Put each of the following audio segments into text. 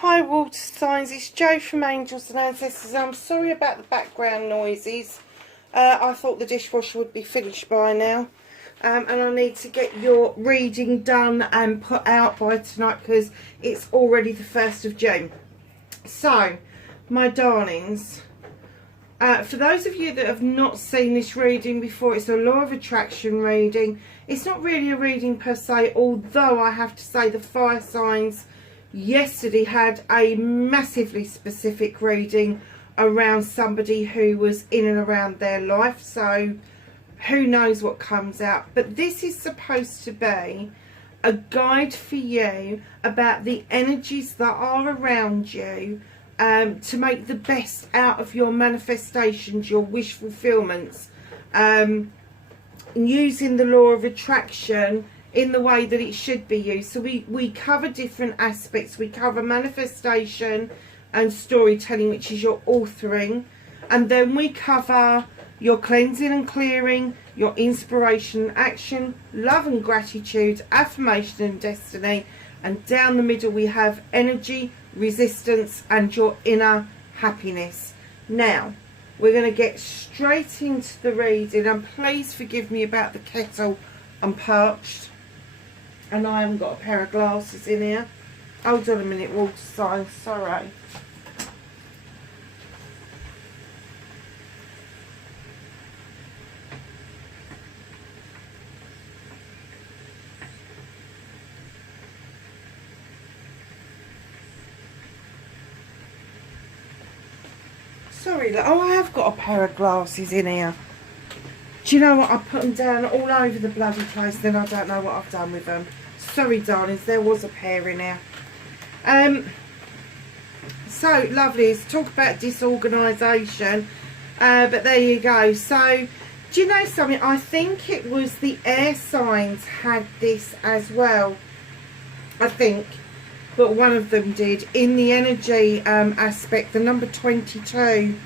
Hi water signs, it's Jo from Angels and Ancestors. I'm sorry about the background noises. I thought the dishwasher would be finished by now. And I need to get your reading done and put out by tonight because it's already the 1st of June. So, my darlings, for those of you that have not seen this reading before, it's a law of attraction reading. It's not really a reading per se, although I have to say the fire signs yesterday had a massively specific reading around somebody who was in and around their life, so who knows what comes out. But this is supposed to be a guide for you about the energies that are around you, to make the best out of your manifestations, your wish fulfillments, using the law of attraction in the way that it should be used. So we cover different aspects. We cover manifestation and storytelling, which is your authoring, and then we cover your cleansing and clearing, your inspiration and action, love and gratitude, affirmation and destiny, and down the middle we have energy, resistance, and your inner happiness. Now we're going to get straight into the reading, and please forgive me about the kettle. I'm parched and I haven't got a pair of glasses in here. Hold on a minute, water signs, sorry. Sorry, oh, I have got a pair of glasses in here. Do you know what? I put them down all over the bloody place, then I don't know what I've done with them. Sorry, darlings, there was a pair in here. So, lovely. Let's talk about disorganisation. But there you go. So, do you know something? I think it was the air signs had this as well. I think. But one of them did. In the energy aspect, the number 22.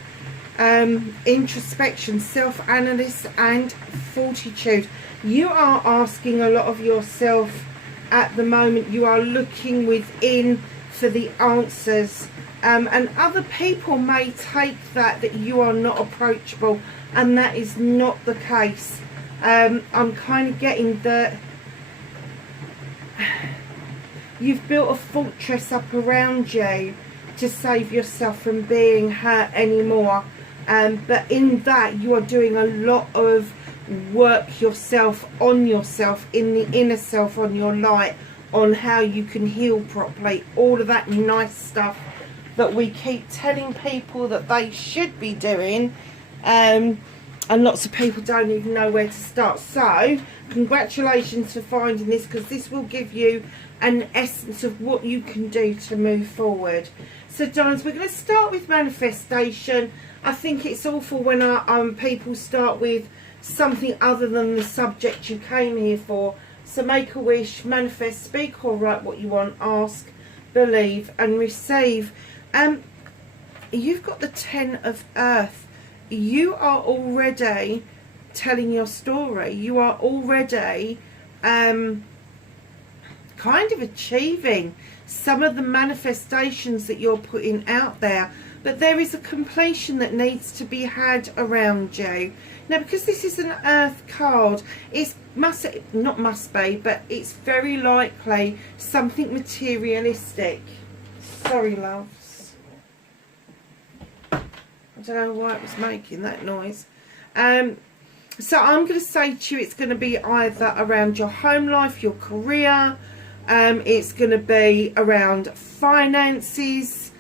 Introspection, self-analysis and fortitude. You are asking a lot of yourself at the moment. You are looking within for the answers, and other people may take that you are not approachable, and that is not the case. I'm kind of getting that you've built a fortress up around you to save yourself from being hurt anymore. But in that you are doing a lot of work yourself, on yourself, in the inner self, on your light, on how you can heal properly, all of that nice stuff that we keep telling people that they should be doing, and lots of people don't even know where to start. So congratulations for finding this, because this will give you an essence of what you can do to move forward. So darlings, we're going to start with manifestation. I think it's awful when people start with something other than the subject you came here for. So make a wish, manifest, speak or write what you want, ask, believe and receive. You've got the 10 of Earth. You are already telling your story. You are already kind of achieving some of the manifestations that you're putting out there. But there is a completion that needs to be had around you. Now, because this is an Earth card, it's not must be, but it's very likely something materialistic. Sorry, loves. I don't know why it was making that noise. So I'm going to say to you, it's going to be either around your home life, your career. It's going to be around finances.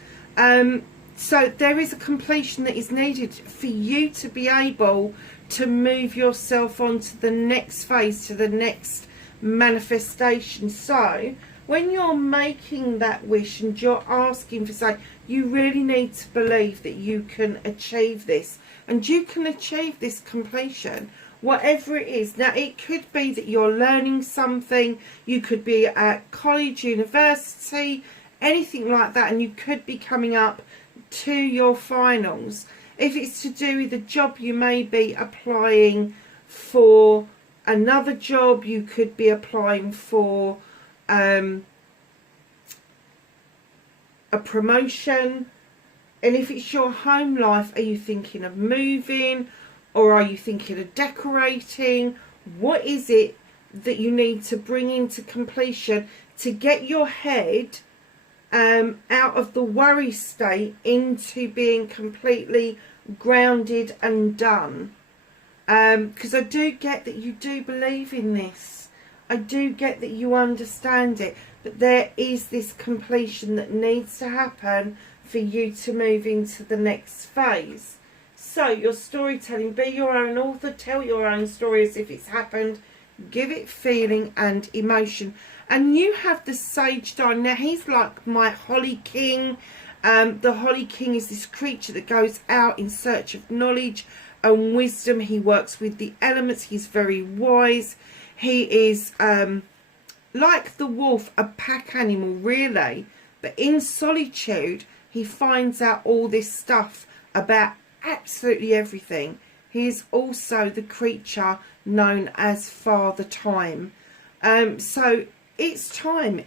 So there is a completion that is needed for you to be able to move yourself on to the next phase, to the next manifestation. So when you're making that wish and you're asking for something, you really need to believe that you can achieve this. And you can achieve this completion, whatever it is. Now, it could be that you're learning something. You could be at college, university, anything like that. And you could be coming up to your finals. If it's to do with a job, you may be applying for another job. You could be applying for a promotion? And if it's your home life, are you thinking of moving, or are you thinking of decorating? What is it that you need to bring into completion to get your head out of the worry state into being completely grounded and done? Because I do get that you do believe in this. I do get that you understand it. But there is this completion that needs to happen for you to move into the next phase. So your storytelling, be your own author, tell your own story as if it's happened, give it feeling and emotion. And you have the Sage Darling. Now he's like my Holly King. The Holly King is this creature that goes out in search of knowledge and wisdom. He works with the elements. He's very wise. He is like the wolf, a pack animal really, but in solitude he finds out all this stuff about absolutely everything. He is also the creature known as Father Time. So it's time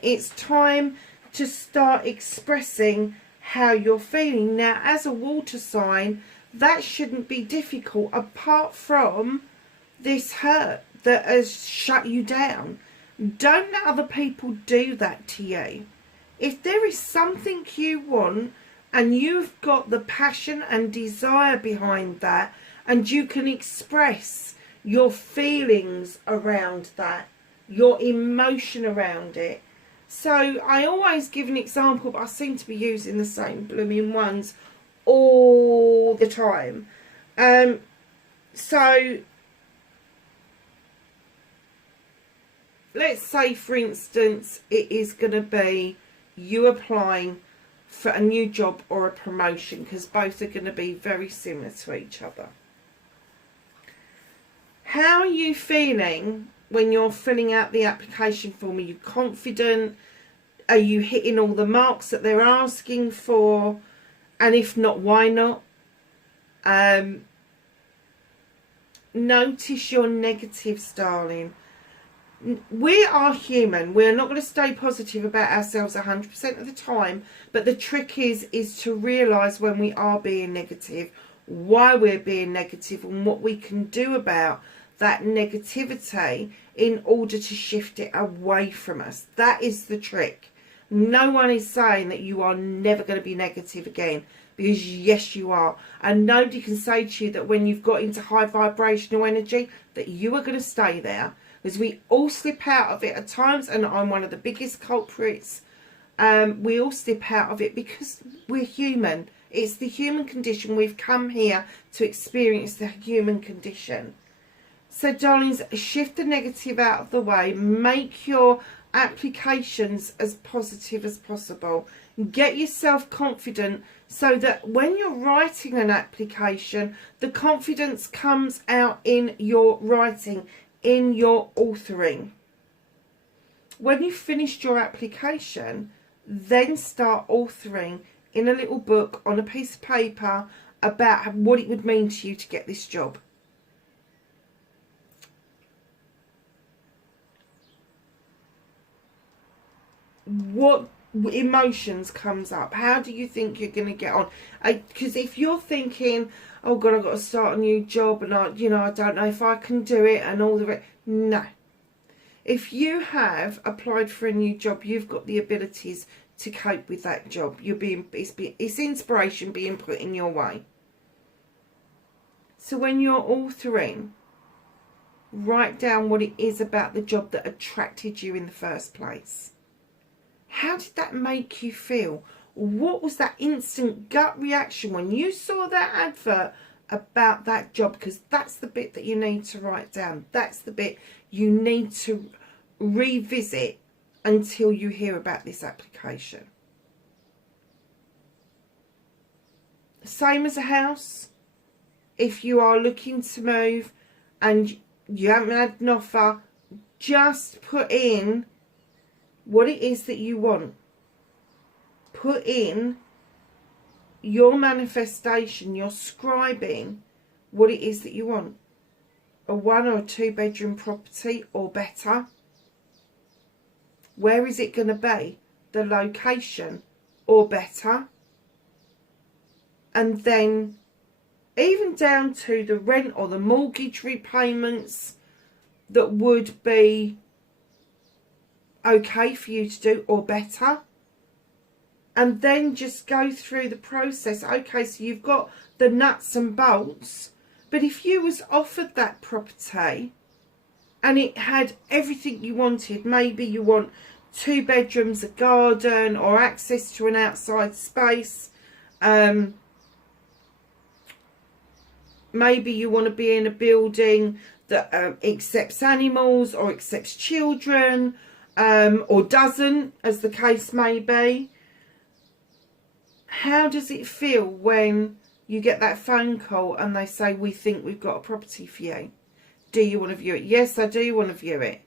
to start expressing how you're feeling. Now as a water sign, that shouldn't be difficult, apart from this hurt that has shut you down. Don't let other people do that to you. If there is something you want and you've got the passion and desire behind that, and you can express your feelings around that, your emotion around it. So I always give an example, but I seem to be using the same blooming ones all the time. So let's say, for instance, it is going to be you applying for a new job or a promotion, because both are going to be very similar to each other. How are you feeling when you're filling out the application form? Are you confident? Are you hitting all the marks that they're asking for? And if not, why not? Notice your negatives, darling. We are human. We're not going to stay positive about ourselves 100% of the time. But the trick is to realise when we are being negative, why we're being negative, and what we can do about that negativity in order to shift it away from us. That is the trick. No one is saying that you are never going to be negative again, because yes, you are. And nobody can say to you that when you've got into high vibrational energy that you are going to stay there. Because we all slip out of it at times, and I'm one of the biggest culprits. We all slip out of it because we're human. It's the human condition. We've come here to experience the human condition. So, darlings, shift the negative out of the way. Make your applications as positive as possible. Get yourself confident so that when you're writing an application, the confidence comes out in your writing, in your authoring. When you've finished your application, then start authoring in a little book on a piece of paper about what it would mean to you to get this job. What emotions comes up? How do you think you're going to get on? Because if you're thinking, oh God, I've got to start a new job and I don't know if I can do it and all the rest. No. If you have applied for a new job, you've got the abilities to cope with that job. It's inspiration being put in your way. So when you're authoring, write down what it is about the job that attracted you in the first place. How did that make you feel? What was that instant gut reaction when you saw that advert about that job? Because that's the bit that you need to write down. That's the bit you need to revisit until you hear about this application. Same as a house. If you are looking to move and you haven't had an offer, just put in what it is that you want. Put in your manifestation, your scribing what it is that you want. A 1 or 2 bedroom property or better. Where is it going to be? The location. or better. And then even down to the rent or the mortgage repayments that would be okay for you to do or better. And then just go through the process. Okay, so you've got the nuts and bolts, but if you was offered that property and it had everything you wanted, maybe you want 2 bedrooms, a garden, or access to an outside space, maybe you want to be in a building that accepts animals or accepts children, or doesn't, as the case may be. How does it feel when you get that phone call and they say, we think we've got a property for you? Do you want to view it? Yes, I do want to view it.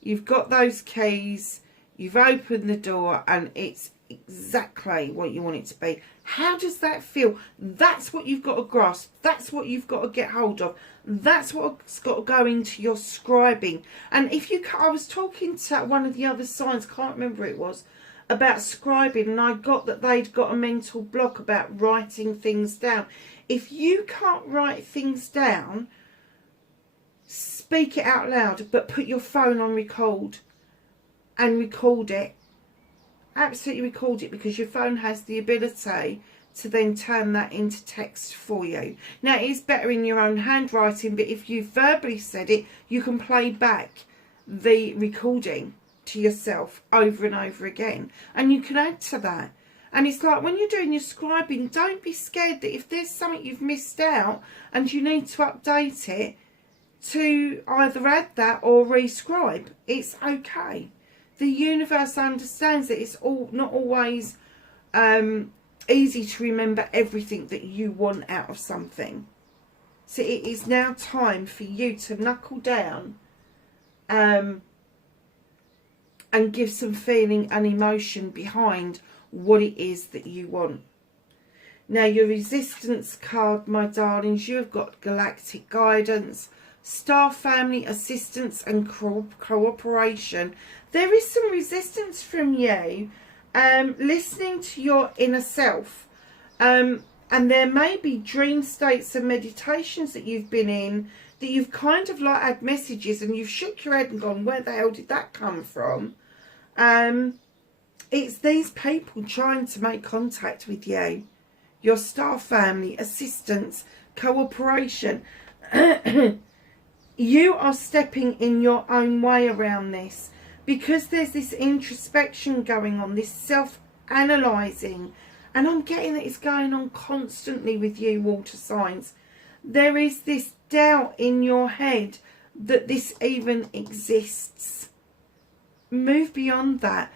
You've got those keys, you've opened the door, and it's exactly what you want it to be. How does that feel? That's what you've got to grasp. That's what you've got to get hold of. That's what's got to go into your scribing. And if you, I was talking to one of the other signs, can't remember who it was, about scribing, and I got that they'd got a mental block about writing things down. If you can't write things down, speak it out loud, but put your phone on record and record it. Absolutely record it, because your phone has the ability to then turn that into text for you. Now, it is better in your own handwriting, but if you verbally said it, you can play back the recording to yourself over and over again, and you can add to that. And it's like when you're doing your scribing, don't be scared that if there's something you've missed out and you need to update it, to either add that or rescribe. It's okay. The universe understands that it's all not always easy to remember everything that you want out of something. So it is now time for you to knuckle down and give some feeling and emotion behind what it is that you want. Now, your resistance card, my darlings, you have got galactic guidance, star family, assistance and cooperation. There is some resistance from you listening to your inner self, and there may be dream states and meditations that you've been in that you've kind of like had messages and you've shook your head and gone, where the hell did that come from? It's these people trying to make contact with you, your star family, assistance, cooperation. You are stepping in your own way around this, because there's this introspection going on, this self-analysing, and I'm getting that it's going on constantly with you, water signs. There is this doubt in your head that this even exists. Move beyond that.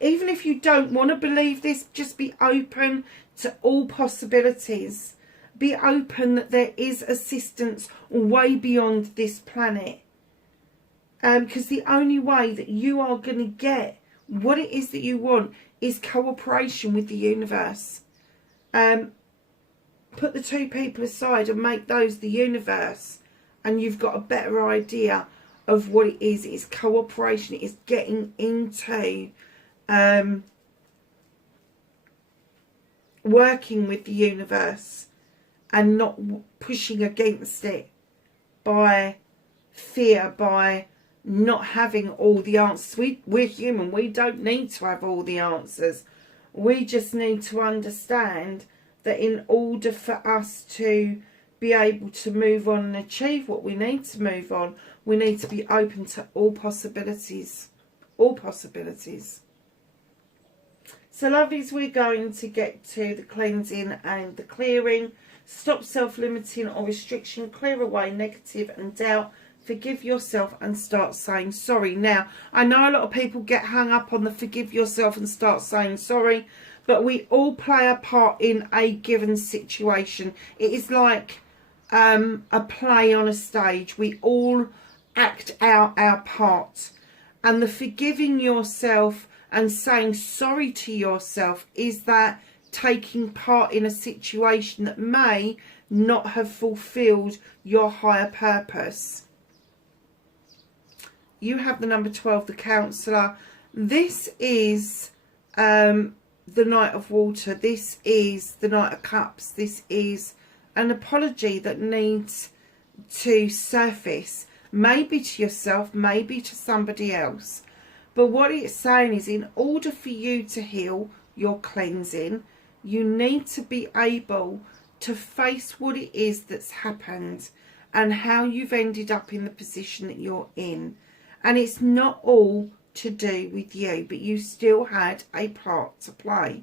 Even if you don't want to believe this, just be open to all possibilities. Be open that there is assistance way beyond this planet. Because the only way that you are going to get what it is that you want is cooperation with the universe. Put the 2 people aside and make those the universe, and you've got a better idea of what it is. It's cooperation. It is getting into working with the universe and not pushing against it by fear, by not having all the answers. We're human. We don't need to have all the answers. We just need to understand that in order for us to be able to move on and achieve what we need to move on, we need to be open to all possibilities. All possibilities. So, lovelies, we're going to get to the cleansing and the clearing. Stop self-limiting or restriction. Clear away negative and doubt. Forgive yourself and start saying sorry. Now, I know a lot of people get hung up on the forgive yourself and start saying sorry, but we all play a part in a given situation. It is like a play on a stage. We all act out our part. And the forgiving yourself and saying sorry to yourself is that taking part in a situation that may not have fulfilled your higher purpose. You have the number 12, the counsellor. This is the Knight of Water. This is the Knight of Cups. This is an apology that needs to surface, maybe to yourself, maybe to somebody else. But what it's saying is, in order for you to heal your cleansing, you need to be able to face what it is that's happened and how you've ended up in the position that you're in. And it's not all to do with you, but you still had a part to play.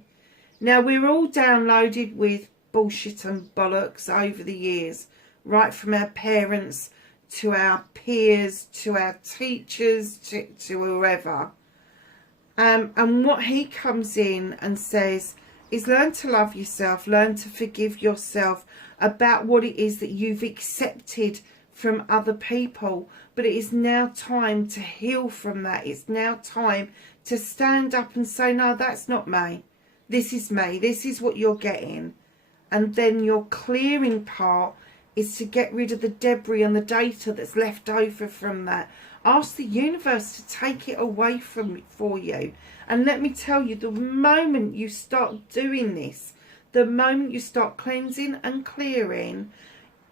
Now, we're all downloaded with bullshit and bollocks over the years, right from our parents to our peers to our teachers to whoever. And what he comes in and says is, learn to love yourself, learn to forgive yourself about what it is that you've accepted from other people. But it is now time to heal from that. It's now time to stand up and say, no, that's not me. This is me. This is what you're getting. And then your clearing part is to get rid of the debris and the data that's left over from that. Ask the universe to take it away for you. And let me tell you, the moment you start doing this, the moment you start cleansing and clearing,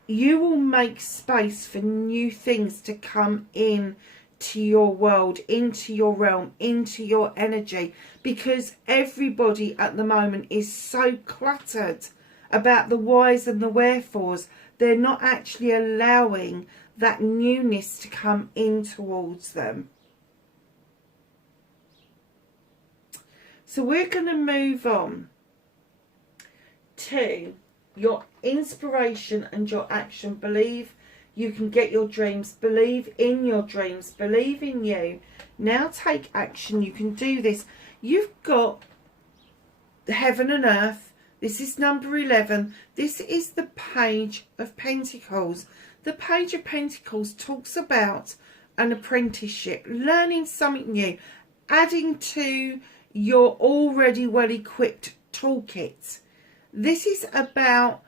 you will make space for new things to come in to your world, into your realm, into your energy. Because everybody at the moment is so cluttered about the whys and the wherefores. They're not actually allowing that newness to come in towards them. So we're going to move on to your inspiration and your action. Believe you can get your dreams. Believe in your dreams. Believe in you. Now take action. You can do this. You've got the heaven and earth. This is number 11. This is the Page of Pentacles. The Page of Pentacles talks about an apprenticeship, learning something new, adding to your already well-equipped toolkit. This is about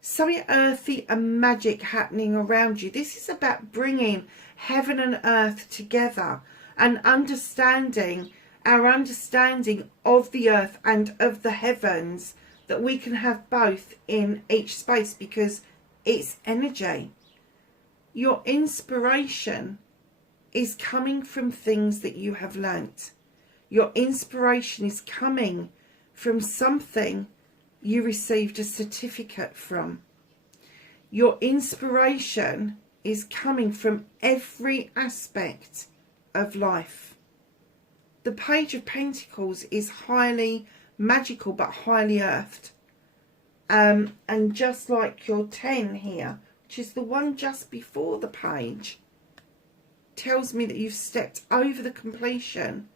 something earthy and magic happening around you. This is about bringing heaven and earth together and understanding our understanding of the earth and of the heavens, that we can have both in each space because it's energy. Your inspiration is coming from things that you have learnt. Your inspiration is coming from something you received a certificate from. Your inspiration is coming from every aspect of life. The Page of Pentacles is highly magical but highly earthed. And just like your 10 here, which is the one just before the page, tells me that you've stepped over the completion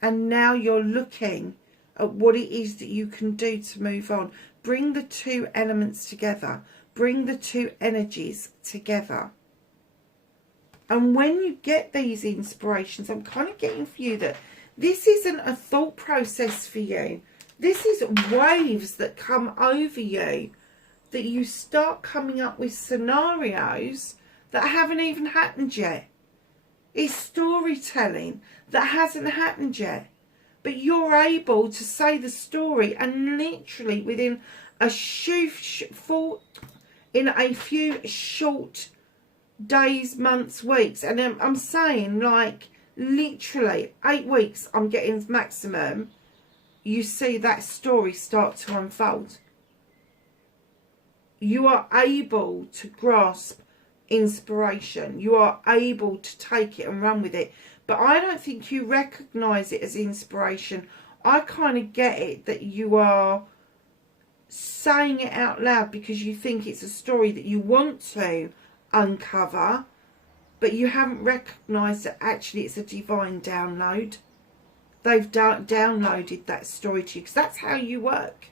and now you're looking at what it is that you can do to move on. Bring the two elements together. Bring the two energies together. And when you get these inspirations, I'm kind of getting for you that this isn't a thought process for you. This is waves that come over you, that you start coming up with scenarios that haven't even happened yet. It's storytelling that hasn't happened yet. But you're able to say the story and literally within a few short days, months, weeks. And I'm saying like literally 8 weeks, I'm getting maximum. You see that story start to unfold. You are able to grasp inspiration. You are able to take it and run with it. But I don't think you recognise it as inspiration. I kind of get it that you are saying it out loud because you think it's a story that you want to uncover, but you haven't recognised that actually it's a divine download. They've downloaded that story to you because that's how you work.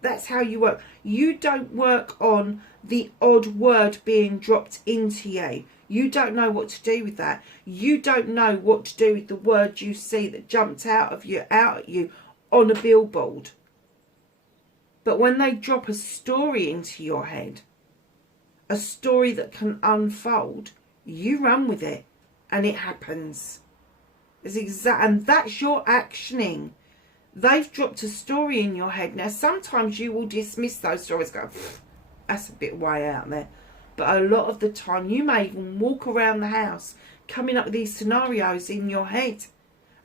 That's how you work. You don't work on the odd word being dropped into you. You don't know what to do with that. You don't know what to do with the word you see that jumped out at you on a billboard. But when they drop a story into your head, a story that can unfold, you run with it and it happens. And that's your actioning. They've dropped a story in your head. Now, sometimes you will dismiss those stories, go, that's a bit way out there. But a lot of the time, you may even walk around the house coming up with these scenarios in your head.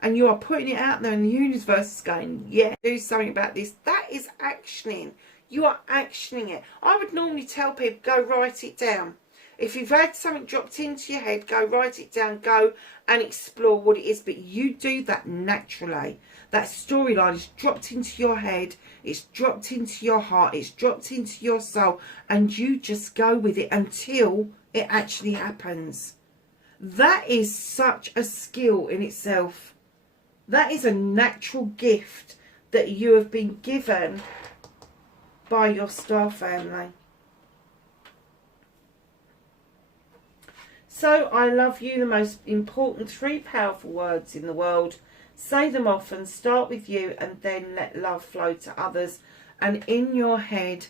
And you are putting it out there, and the universe is going, yeah, do something about this. That is actioning. You are actioning it. I would normally tell people, go write it down. If you've had something dropped into your head, go write it down, go and explore what it is. But you do that naturally. That storyline is dropped into your head, it's dropped into your heart, it's dropped into your soul, and you just go with it until it actually happens. That is such a skill in itself. That is a natural gift that you have been given by your star family. So, I love you, the most important 3 powerful words in the world. Say them often, start with you, and then let love flow to others. And in your head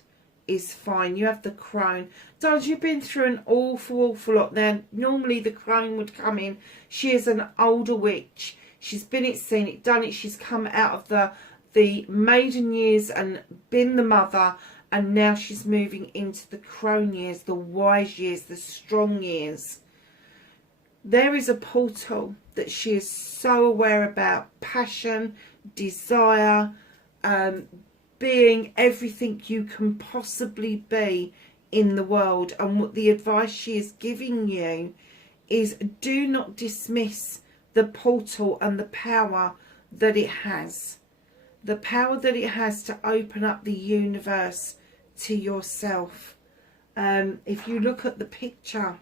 is fine. You have the crone. Darling, you've been through an awful lot there. Normally the crone would come in. She is an older witch. She's been it, seen it, done it. She's come out of the maiden years and been the mother. And now she's moving into the crone years, the wise years, the strong years. There is a portal that she is so aware about. Passion, desire, being everything you can possibly be in the world. And what the advice she is giving you is, do not dismiss the portal and the power that it has. The power that it has to open up the universe to yourself. If you look at the picture,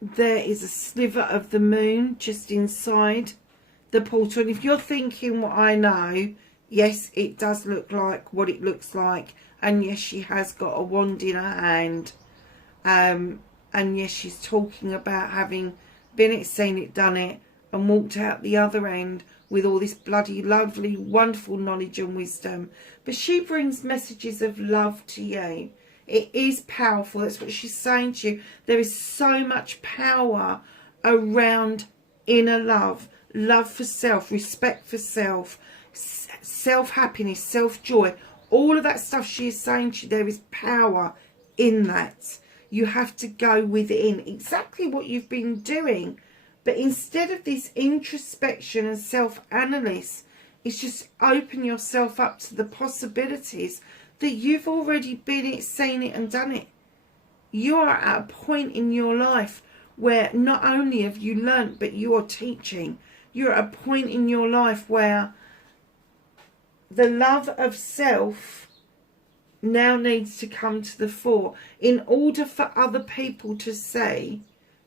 there is a sliver of the moon just inside the portal. And if you're thinking what I know, yes, it does look like what it looks like. And yes, she has got a wand in her hand. And yes, she's talking about having been it, seen it, done it, and walked out the other end with all this bloody lovely, wonderful knowledge and wisdom. But she brings messages of love to you. It is powerful. That's what she's saying to you. There is so much power around inner love. Love for self, respect for self, self-happiness, self-joy. All of that stuff she is saying to you, there is power in that. You have to go within. Exactly what you've been doing. But instead of this introspection and self-analysis, it's just open yourself up to the possibilities that you've already been it, seen it and done it. You are at a point in your life where not only have you learnt, but you are teaching. You're at a point in your life where the love of self now needs to come to the fore. In order for other people to say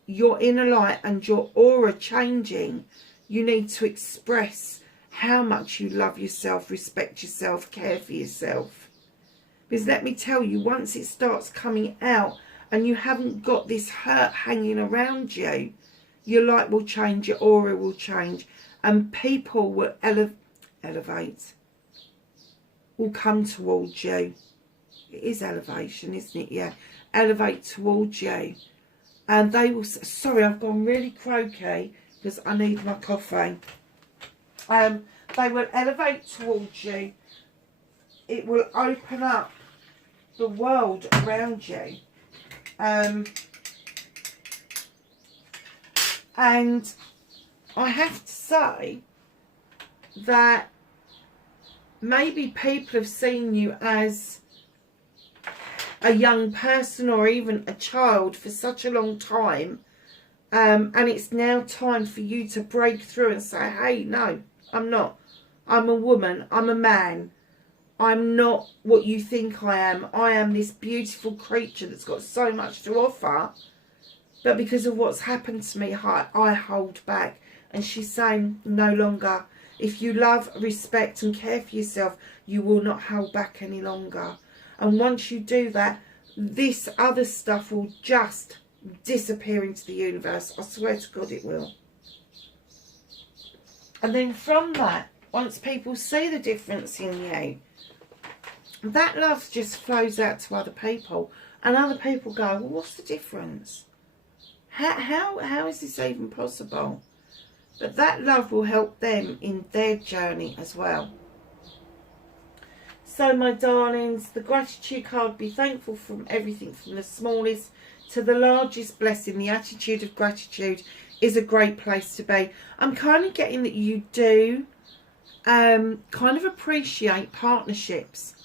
your inner light and your aura changing, you need to express how much you love yourself, respect yourself, care for yourself. Because let me tell you, once it starts coming out and you haven't got this hurt hanging around you, your light will change, your aura will change, and people will elevate, will come towards you. It is elevation, isn't it? Yeah. Elevate towards you. And they will... Sorry, I've gone really croaky because I need my coffee. They will elevate towards you. It will open up the world around you. And I have to say that maybe people have seen you as a young person or even a child for such a long time, and it's now time for you to break through and say, hey, no, I'm not. I'm a woman. I'm a man. I'm not what you think I am. I am this beautiful creature that's got so much to offer, but because of what's happened to me, I hold back. And she's saying, no longer. If you love, respect and care for yourself, you will not hold back any longer. And once you do that, this other stuff will just disappear into the universe. I swear to God it will. And then from that, once people see the difference in you, that love just flows out to other people. And other people go, well, what's the difference? How is this even possible? But that love will help them in their journey as well. So, my darlings, the gratitude card, be thankful from everything from the smallest to the largest blessing. The attitude of gratitude is a great place to be. I'm kind of getting that you do kind of appreciate partnerships.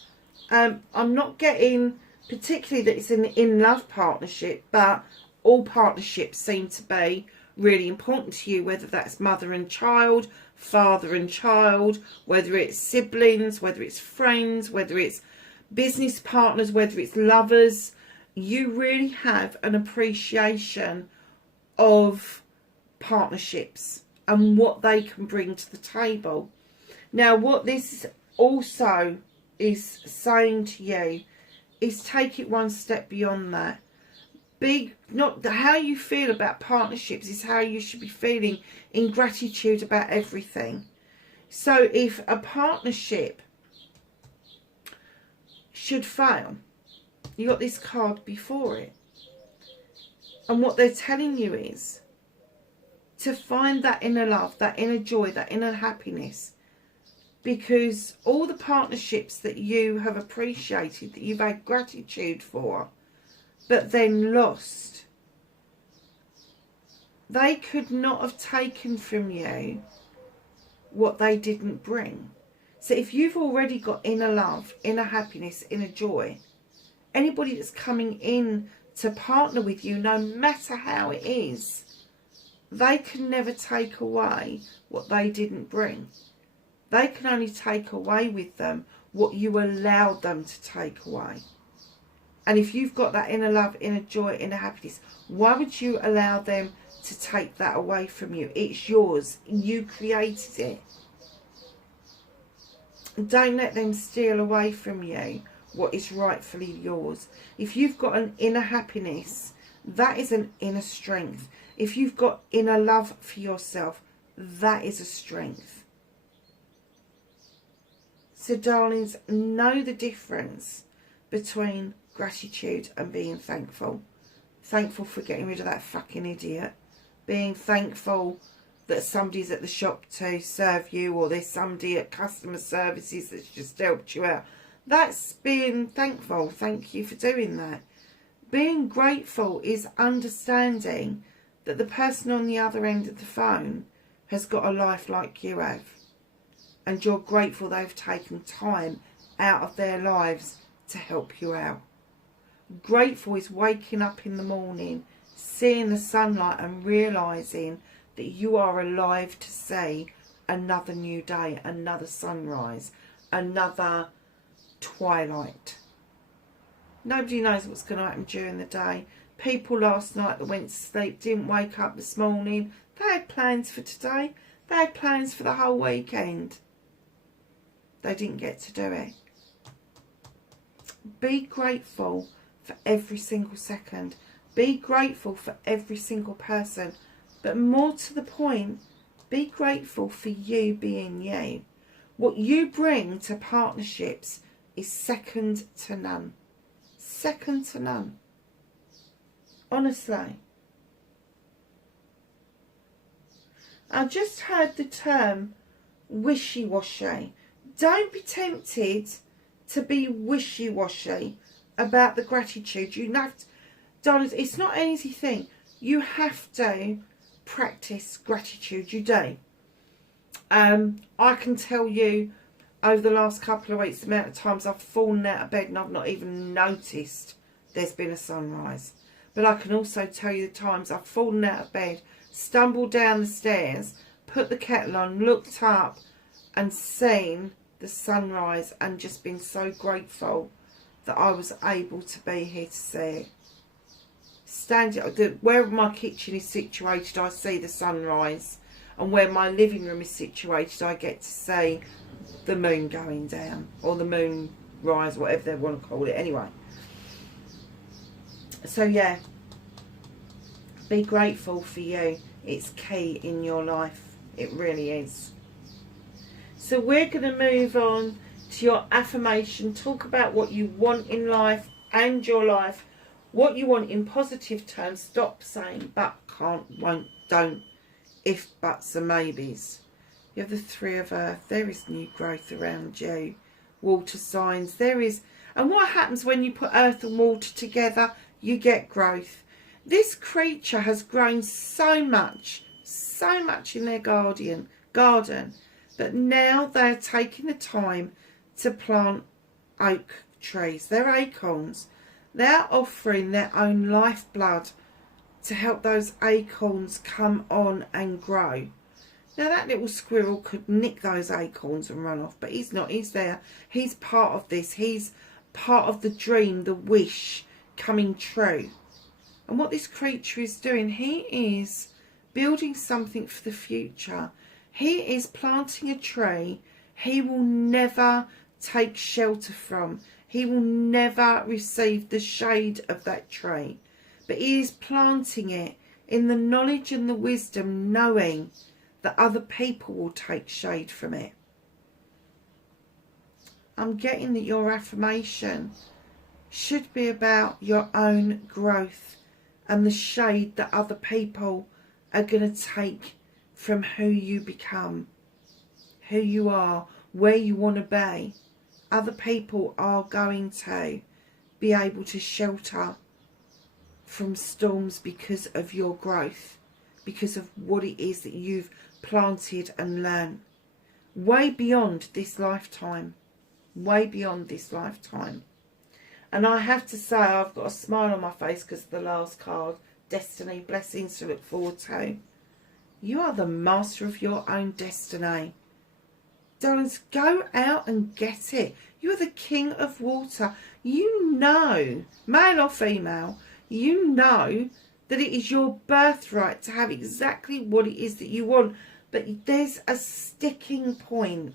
I'm not getting particularly that it's an in-love partnership, but all partnerships seem to be really important to you, whether that's mother and child, father and child, whether it's siblings, whether it's friends, whether it's business partners, whether it's lovers. You really have an appreciation of partnerships and what they can bring to the table. Now, what this also is saying to you is take it one step beyond that. Not how you feel about partnerships is how you should be feeling in gratitude about everything. So if a partnership should fail, you got this card before it, and what they're telling you is to find that inner love, that inner joy, that inner happiness, because all the partnerships that you have appreciated, that you've had gratitude for, but then lost, they could not have taken from you what they didn't bring. So if you've already got inner love, inner happiness, inner joy, anybody that's coming in to partner with you, no matter how it is, they can never take away what they didn't bring. They can only take away with them what you allowed them to take away. And if you've got that inner love, inner joy, inner happiness, why would you allow them to take that away from you? It's yours. You created it. Don't let them steal away from you what is rightfully yours. If you've got an inner happiness, that is an inner strength. If you've got inner love for yourself, that is a strength. So, darlings, know the difference between gratitude and being thankful. Thankful for getting rid of that fucking idiot. Being thankful that somebody's at the shop to serve you, or there's somebody at customer services that's just helped you out. That's being thankful. Thank you for doing that. Being grateful is understanding that the person on the other end of the phone has got a life like you have. And you're grateful they've taken time out of their lives to help you out. Grateful is waking up in the morning, seeing the sunlight and realising that you are alive to see another new day, another sunrise, another twilight. Nobody knows what's going to happen during the day. People last night that went to sleep didn't wake up this morning. They had plans for today. They had plans for the whole weekend. They didn't get to do it. Be grateful for every single second. Be grateful for every single person. But more to the point, be grateful for you being you. What you bring to partnerships is second to none. Second to none. Honestly. I just heard the term wishy-washy. Don't be tempted to be wishy-washy about the gratitude. You have to, darlings, it's not an easy thing. You have to practice gratitude. You do. I can tell you over the last couple of weeks the amount of times I've fallen out of bed and I've not even noticed there's been a sunrise. But I can also tell you the times I've fallen out of bed, stumbled down the stairs, put the kettle on, looked up and seen the sunrise and just been so grateful that I was able to be here to see it. Where my kitchen is situated, I see the sunrise, and where my living room is situated, I get to see the moon going down, or the moon rise, whatever they want to call it. Anyway, so yeah, be grateful for you. It's key in your life. It really is. So we're going to move on to your affirmation. Talk about what you want in life and your life what you want in positive terms. Stop saying but, can't, won't, don't, if, buts and maybes. You have the Three of Earth. There is new growth around you. Water signs. There is. And what happens when you put earth and water together? You get growth. This creature has grown so much in their garden, that now they're taking the time to plant oak trees. They're acorns. They're offering their own lifeblood to help those acorns come on and grow. Now that little squirrel could nick those acorns and run off, but he's not. He's there. He's part of this. He's part of the dream, the wish coming true. And what this creature is doing, he is building something for the future. He is planting a tree he will never take shelter from. He will never receive the shade of that tree. But he is planting it in the knowledge and the wisdom, knowing that other people will take shade from it. I'm getting that your affirmation should be about your own growth and the shade that other people are going to take from who you become, who you are, where you want to be. Other people are going to be able to shelter from storms because of your growth, because of what it is that you've planted and learned. Way beyond this lifetime. Way beyond this lifetime. And I have to say, I've got a smile on my face because of the last card. Destiny, blessings to look forward to. You are the master of your own destiny. Darlings, go out and get it. You are the king of water. You know, male or female, you know that it is your birthright to have exactly what it is that you want. But there's a sticking point.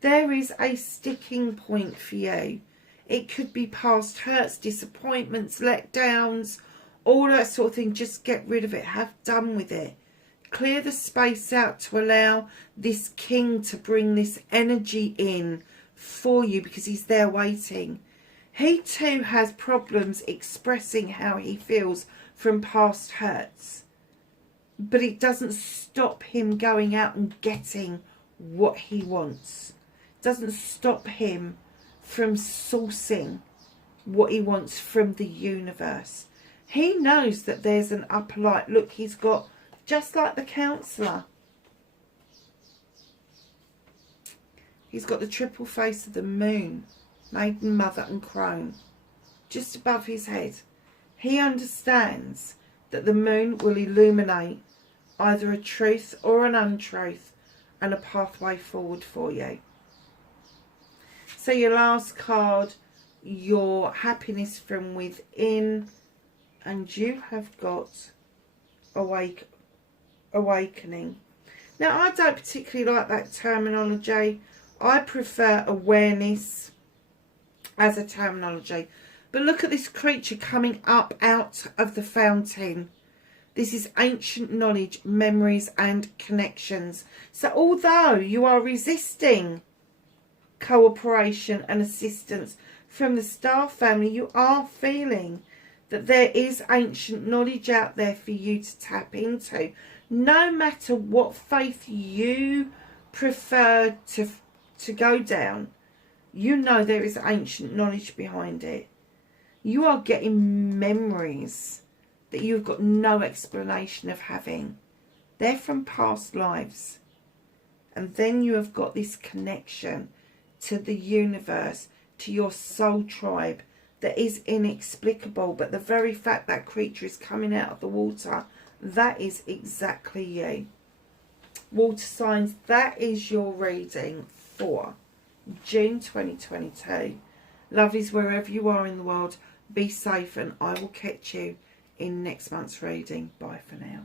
There is a sticking point for you. It could be past hurts, disappointments, letdowns, all that sort of thing. Just get rid of it. Have done with it. Clear the space out to allow this king to bring this energy in for you, because he's there waiting. He too has problems expressing how he feels from past hurts. But it doesn't stop him going out and getting what he wants. It doesn't stop him from sourcing what he wants from the universe. He knows that there's an upper light. Look, he's got, just like the counsellor, he's got the triple face of the moon, maiden, mother and crone, just above his head. He understands that the moon will illuminate either a truth or an untruth and a pathway forward for you. So your last card, your happiness from within, and you have got awakening. Now, I don't particularly like that terminology. I prefer awareness as a terminology. But look at this creature coming up out of the fountain. This is ancient knowledge, memories and connections. So although you are resisting cooperation and assistance from the star family, you are feeling that there is ancient knowledge out there for you to tap into. No matter what faith you prefer to go down, you know there is ancient knowledge behind it. You are getting memories that you've got no explanation of having. They're from past lives. And then you have got this connection to the universe, to your soul tribe, that is inexplicable. But the very fact that creature is coming out of the water, that is exactly you. Water signs, that is your reading for June 2022. Lovelies, wherever you are in the world, be safe, and I will catch you in next month's reading. Bye for now.